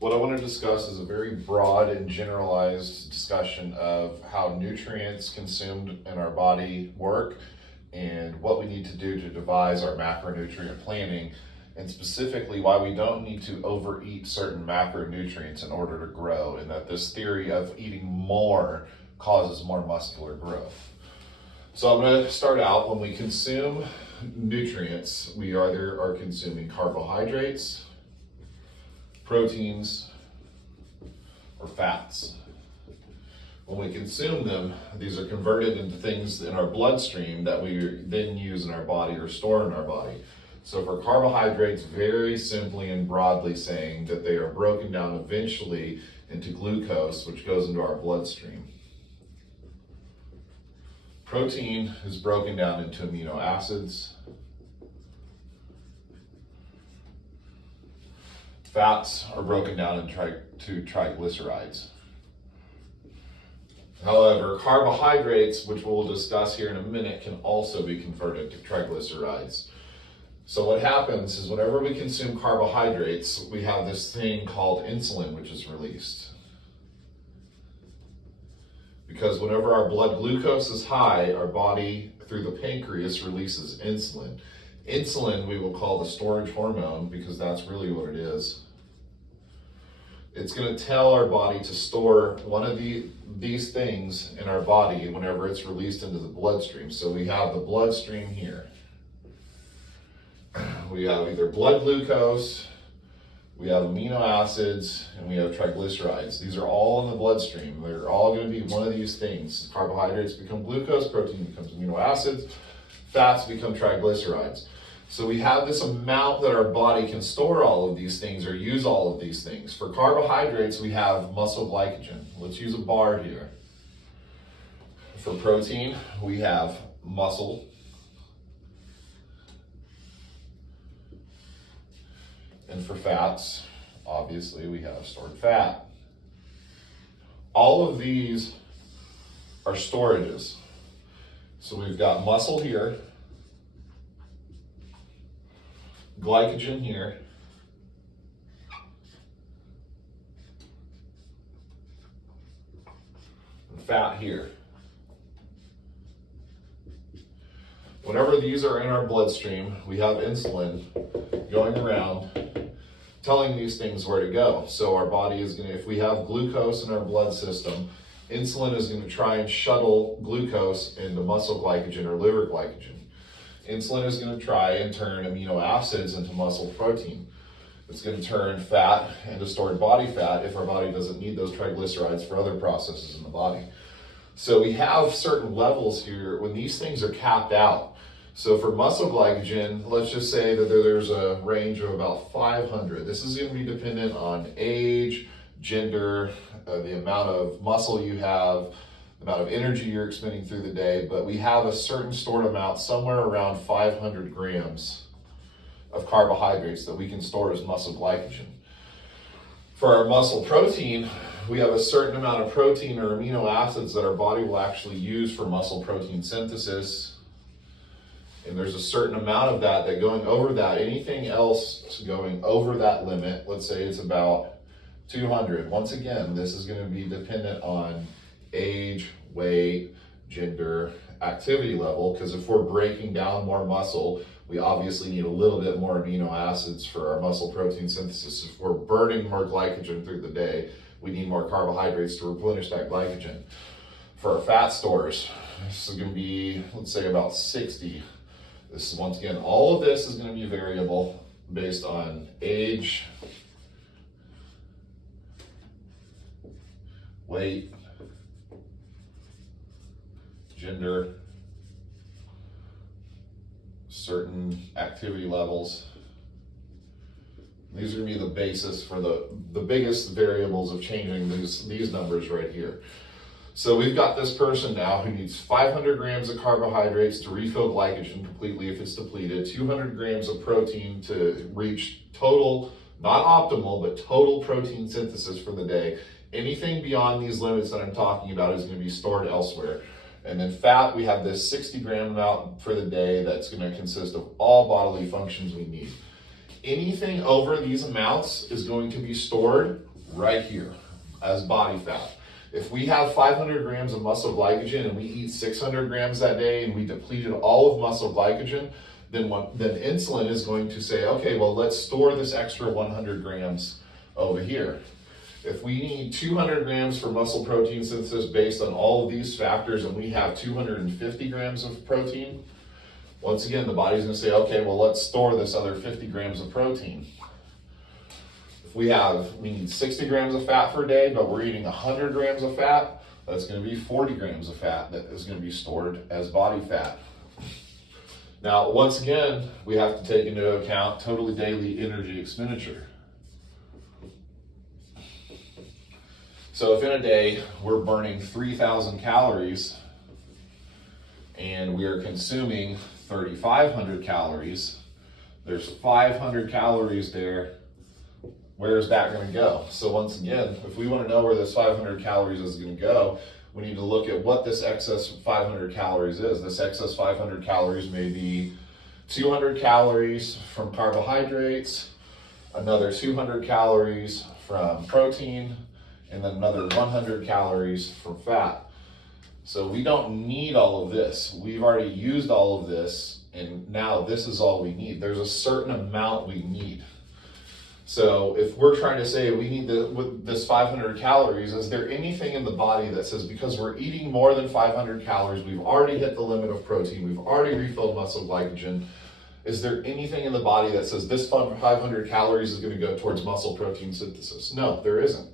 What I want to discuss is a very broad and generalized discussion of how nutrients consumed in our body work and what we need to do to devise our macronutrient planning, and specifically why we don't need to overeat certain macronutrients in order to grow, and that this theory of eating more causes more muscular growth. So I'm going to start out. When we consume nutrients, we either are consuming carbohydrates, proteins, or fats. When we consume them, these are converted into things in our bloodstream that we then use in our body or store in our body. So for carbohydrates, very simply and broadly saying that they are broken down eventually into glucose, which goes into our bloodstream. Protein is broken down into amino acids. Fats are broken down into triglycerides. However, carbohydrates, which we'll discuss here in a minute, can also be converted to triglycerides. So what happens is whenever we consume carbohydrates, we have this thing called insulin, which is released. Because whenever our blood glucose is high, our body, through the pancreas, releases insulin. Insulin we will call the storage hormone, because that's really what it is. It's going to tell our body to store one of these things in our body whenever it's released into the bloodstream. So we have the bloodstream here. We have either blood glucose, we have amino acids, and we have triglycerides. These are all in the bloodstream. They're all going to be one of these things. Carbohydrates become glucose, protein becomes amino acids, fats become triglycerides. So we have this amount that our body can store all of these things or use all of these things. For carbohydrates, we have muscle glycogen. Let's use a bar here. For protein, we have muscle. And for fats, obviously, we have stored fat. All of these are storages. So we've got muscle here, glycogen here, and fat here. Whenever these are in our bloodstream, we have insulin going around telling these things where to go. So our body is going to, if we have glucose in our blood system, insulin is going to try and shuttle glucose into muscle glycogen or liver glycogen. Insulin is going to try and turn amino acids into muscle protein. It's going to turn fat into stored body fat if our body doesn't need those triglycerides for other processes in the body. So we have certain levels here when these things are capped out. So for muscle glycogen, let's just say that there's a range of about 500. This is going to be dependent on age, gender, the amount of muscle you have, the amount of energy you're expending through the day, but we have a certain stored amount, somewhere around 500 grams of carbohydrates that we can store as muscle glycogen. For our muscle protein, we have a certain amount of protein or amino acids that our body will actually use for muscle protein synthesis. And there's a certain amount of that going over that, anything else going over that limit, let's say it's about 200. Once again, this is going to be dependent on age, weight, gender, activity level, because if we're breaking down more muscle, we obviously need a little bit more amino acids for our muscle protein synthesis. If we're burning more glycogen through the day, we need more carbohydrates to replenish that glycogen. For our fat stores, this is going to be, let's say, about 60. This is, once again, all of this is going to be variable based on age, weight, gender, certain activity levels. These are going to be the basis for the biggest variables of changing these numbers right here. So we've got this person now who needs 500 grams of carbohydrates to refill glycogen completely if it's depleted, 200 grams of protein to reach total, not optimal, but total protein synthesis for the day. Anything beyond these limits that I'm talking about is going to be stored elsewhere. And then fat, we have this 60 gram amount for the day that's going to consist of all bodily functions we need. Anything over these amounts is going to be stored right here as body fat. If we have 500 grams of muscle glycogen and we eat 600 grams that day and we depleted all of muscle glycogen, then insulin is going to say, okay, well, let's store this extra 100 grams over here. If we need 200 grams for muscle protein synthesis based on all of these factors and we have 250 grams of protein, once again, the body's gonna say, okay, well, let's store this other 50 grams of protein. If we need 60 grams of fat per day, but we're eating 100 grams of fat, that's gonna be 40 grams of fat that is gonna be stored as body fat. Now, once again, we have to take into account total daily energy expenditure. So if in a day we're burning 3,000 calories and we are consuming 3,500 calories, there's 500 calories there. Where is that going to go? So once again, if we want to know where this 500 calories is going to go, we need to look at what this excess 500 calories is. This excess 500 calories may be 200 calories from carbohydrates, another 200 calories from protein, and then another 100 calories from fat. So we don't need all of this. We've already used all of this, and now this is all we need. There's a certain amount we need. So if we're trying to say we need this 500 calories, is there anything in the body that says because we're eating more than 500 calories, we've already hit the limit of protein, we've already refilled muscle glycogen, is there anything in the body that says this 500 calories is going to go towards muscle protein synthesis? No, there isn't.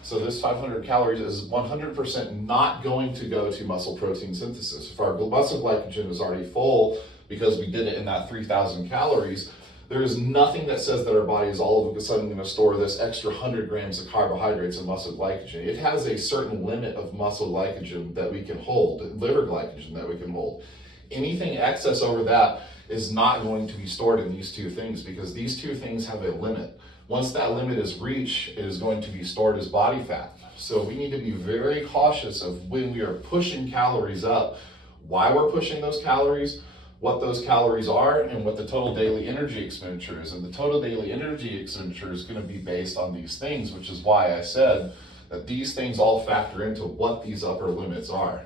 So this 500 calories is 100% not going to go to muscle protein synthesis. If our muscle glycogen is already full because we did it in that 3,000 calories, there is nothing that says that our body is all of a sudden going to store this extra 100 grams of carbohydrates and muscle glycogen. It has a certain limit of muscle glycogen that we can hold, liver glycogen that we can hold. Anything excess over that is not going to be stored in these two things because these two things have a limit. Once that limit is reached, it is going to be stored as body fat. So we need to be very cautious of when we are pushing calories up, why we're pushing those calories, what those calories are, and what the total daily energy expenditure is. And the total daily energy expenditure is going to be based on these things, which is why I said that these things all factor into what these upper limits are.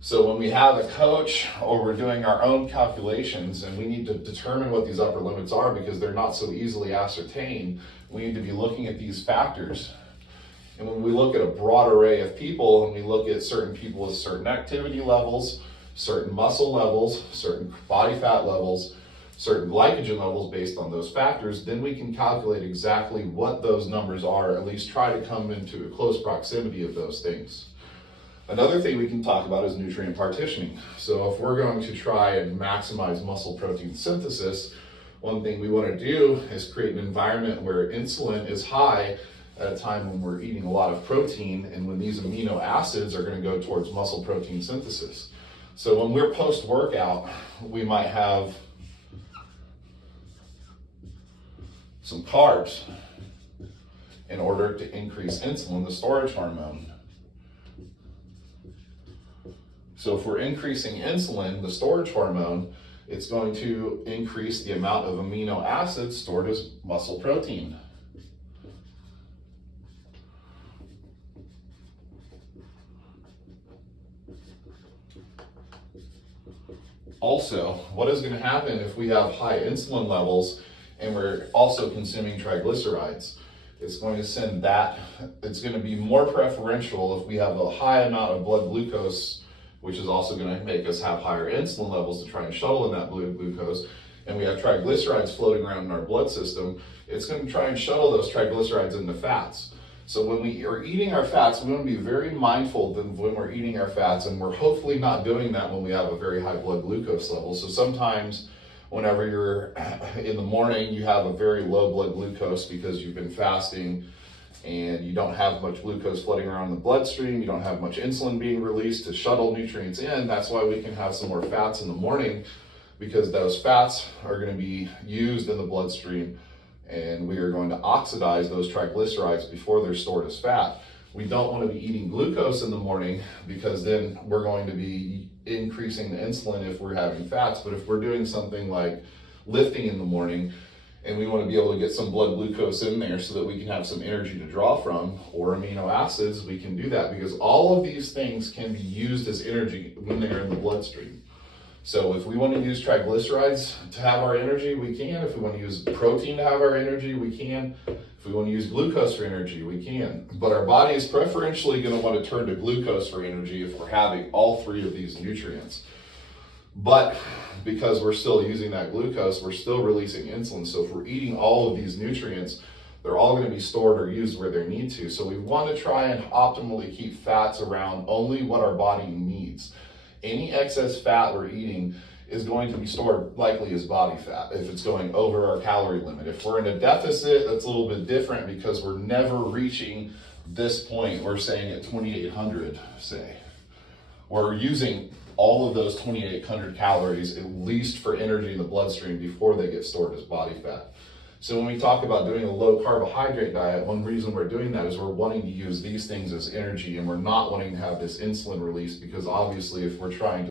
So when we have a coach or we're doing our own calculations and we need to determine what these upper limits are because they're not so easily ascertained, we need to be looking at these factors. And when we look at a broad array of people and we look at certain people with certain activity levels, certain muscle levels, certain body fat levels, certain glycogen levels based on those factors, then we can calculate exactly what those numbers are, or at least try to come into a close proximity of those things. Another thing we can talk about is nutrient partitioning. So if we're going to try and maximize muscle protein synthesis, one thing we want to do is create an environment where insulin is high at a time when we're eating a lot of protein and when these amino acids are going to go towards muscle protein synthesis. So when we're post-workout, we might have some carbs in order to increase insulin, the storage hormone. So if we're increasing insulin, the storage hormone, it's going to increase the amount of amino acids stored as muscle protein. Also, what is going to happen if we have high insulin levels and we're also consuming triglycerides? It's going to send that, it's going to be more preferential if we have a high amount of blood glucose, which is also going to make us have higher insulin levels to try and shuttle in that blood glucose, and we have triglycerides floating around in our blood system, it's going to try and shuttle those triglycerides into fats. So when we are eating our fats, we want to be very mindful that when we're eating our fats, and we're hopefully not doing that when we have a very high blood glucose level. So sometimes whenever you're in the morning, you have a very low blood glucose because you've been fasting and you don't have much glucose flooding around in the bloodstream, you don't have much insulin being released to shuttle nutrients in. That's why we can have some more fats in the morning, because those fats are going to be used in the bloodstream and we are going to oxidize those triglycerides before they're stored as fat. We don't want to be eating glucose in the morning because then we're going to be increasing the insulin if we're having fats. But if we're doing something like lifting in the morning and we want to be able to get some blood glucose in there so that we can have some energy to draw from, or amino acids, we can do that because all of these things can be used as energy when they're in the bloodstream. So if we want to use triglycerides to have our energy, we can. If we want to use protein to have our energy, we can. If we want to use glucose for energy, we can. But our body is preferentially going to want to turn to glucose for energy if we're having all three of these nutrients. But because we're still using that glucose, we're still releasing insulin. So if we're eating all of these nutrients, they're all going to be stored or used where they need to. So we want to try and optimally keep fats around only what our body needs. Any excess fat we're eating is going to be stored likely as body fat if it's going over our calorie limit. If we're in a deficit, that's a little bit different because we're never reaching this point. We're saying at 2,800, say. We're using all of those 2,800 calories at least for energy in the bloodstream before they get stored as body fat. So when we talk about doing a low carbohydrate diet, one reason we're doing that is we're wanting to use these things as energy, and we're not wanting to have this insulin release, because obviously if we're trying to